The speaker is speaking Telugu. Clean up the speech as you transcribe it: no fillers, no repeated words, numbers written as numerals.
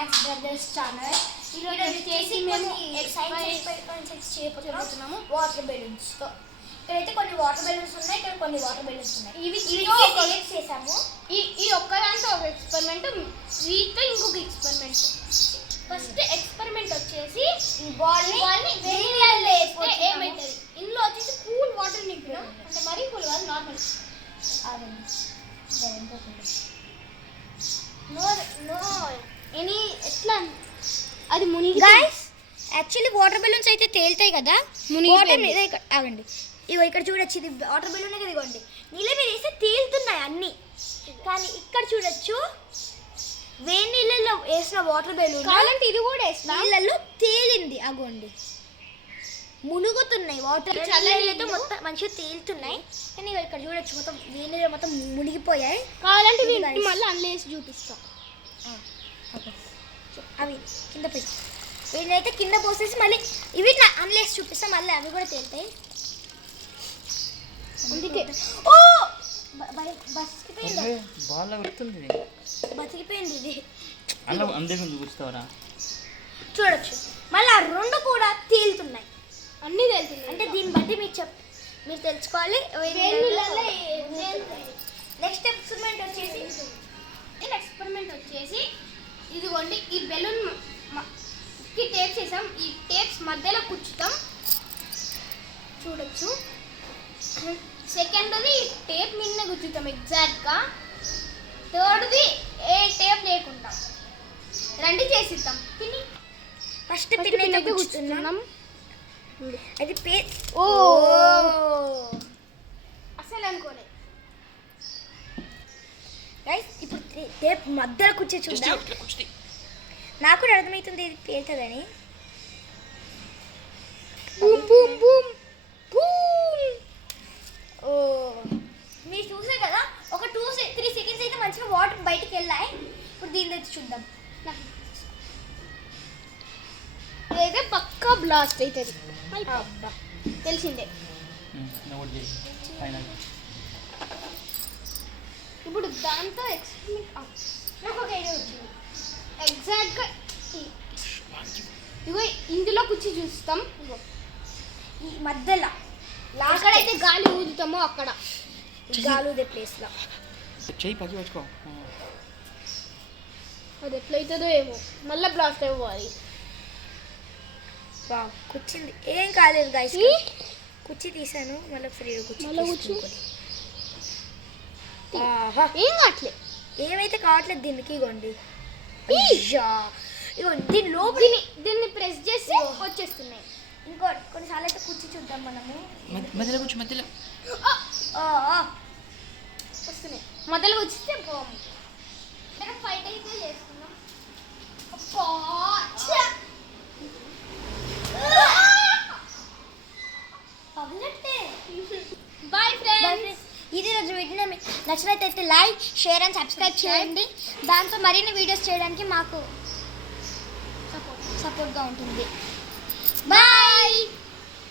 Maths brothers channel. ఈరోజు వచ్చేసి మేము సైన్స్ చేయబోతున్నాము వాటర్ బెలూన్స్. ఇక్కడైతే కొన్ని వాటర్ బెలూన్స్ ఉన్నాయి, ఇక్కడ కొన్ని వాటర్ బెలూన్స్ ఉన్నాయి. ఇవి చేసాము. ఈ ఒక్కదాంతో ఒక ఎక్స్పెరిమెంట్, వీటితో ఇంకొక ఎక్స్పెరిమెంట్. ఫస్ట్ ఎక్స్పెరిమెంట్ వచ్చేసి ఈ బాల్ని నీళ్ళల్లో వేస్తే ఏమవుతుంది. ఇందులో వచ్చేసి కూల్ వాటర్ నింపినాం, అంటే మరీ కూల్ కాదు, నార్మల్. ఎట్లా అది మునిగి యాక్చువల్లీ వాటర్ బెలూన్స్ అయితే తేలుతాయి కదా, వాటర్ మీద ఆగండి. ఇగో ఇక్కడ చూడొచ్చు, ఇది వాటర్ బెలూన్ కదా, ఇవ్వండి నీళ్ళ మీద వేస్తే తేలుతున్నాయి అన్నీ. కానీ ఇక్కడ చూడొచ్చు, వేడి నీళ్ళల్లో వేసిన వాటర్ బెలూన్ కావాలంటే ఇది కూడా వేసిన నీళ్ళల్లో తేలింది. అగోండి మునుగుతున్నాయి, వాటర్ చల్ల నీళ్ళతో మొత్తం మంచిగా తేలుతున్నాయి. కానీ ఇక్కడ చూడొచ్చు, మొత్తం వేడి నీళ్ళు మొత్తం మునిగిపోయాయి. కావాలంటే మళ్ళీ అందులో వేసి చూపిస్తాం. అవి కింద పెట్టి వీటిని అయితే కింద పోసేసి మళ్ళీ ఇవి అందులో వేసి చూపిస్తాం, మళ్ళీ అవి కూడా తేలుతాయి. అందుకే ఓ బతికిపోయింది ఇది. చూడొచ్చు మళ్ళీ ఆ రెండు కూడా తేలుతున్నాయి, అన్నీ తేలుతున్నాయి. అంటే దీన్ని బట్టి మీరు తెలుసుకోవాలి. నెక్స్ట్ ఎక్స్పెరిమెంట్ వచ్చేసి ఇదిగోండి, ఈ బెలూన్ కి టేప్స్ వేసాం. ఈ టేప్స్ మధ్యలో కూర్చుతాం, చూడొచ్చు. సెకండ్ది టేప్ మీద గుచ్చుతాం ఎగ్జాక్ట్గా. థర్డ్ది ఏ టేప్ లేకుండా రెండు చేసిద్దాం. పిన్ని ఫస్ట్ పిన్ అయితే కూర్చున్నాం. అది ఓ అసలు అనుకోలే గైస్. ఇప్పుడు టేప్ మధ్యలో కూర్చే చూద్దాం. నాకు కూడా అర్థమవుతుంది ఇది పేలుతుందని. Boom boom boom boom. ఓ మీరు చూసే కదా, ఒక 2-3 సెకండ్స్ అయితే మంచిగా వాటర్ బయటికి వెళ్ళాయి. ఇప్పుడు దీని దగ్గర చూద్దాం. ఇదైతే పక్కా బ్లాస్ట్ అవుతుంది, తెలిసిందే. ఇప్పుడు దాంతో ఎక్స్పెరిమెంట్ నాకు ఒక ఐడియా వచ్చింది. ఎగ్జాక్ట్గా ఇగో ఇందులో కూర్చి చూస్తాం. ఇగో ఈ మధ్యలో ఎక్కడైతే గాలి ఊదుతామో అక్కడ గాలి ఊదే ప్లేస్లో అది ఎట్లయితుందో ఏమో, మళ్ళీ బ్లాస్ట్ అయిపోవాలి. కూర్చుంది, ఏం కాలేదు గైస్. కుర్చీ తీసాను, మళ్ళీ ఫ్రీ కూర్చీ ఏం కావట్లేదు, ఏమైతే కావట్లేదు దీనికి. ఇగోండి దీని లోపల దీన్ని ప్రెస్ చేసి వచ్చేస్తున్నాయి. ఇంకో కొన్నిసార్లు అయితే కూర్చి చూద్దాం మనము. మధ్యలో వస్తున్నాయి, మధ్యలో వచ్చిస్తే బాగుంది. ఫైట్ అయితే చేస్తున్నాం. బాయ్ ఫ్రెండ్స్, ఇది రోజు వీడియో నచ్చినట్లయితే లైక్, షేర్ అండ్ సబ్స్క్రైబ్ చేయండి. దాంతో మరిన్ని వీడియోస్ చేయడానికి మాకు సపోర్ట్గా ఉంటుంది. బాయ్.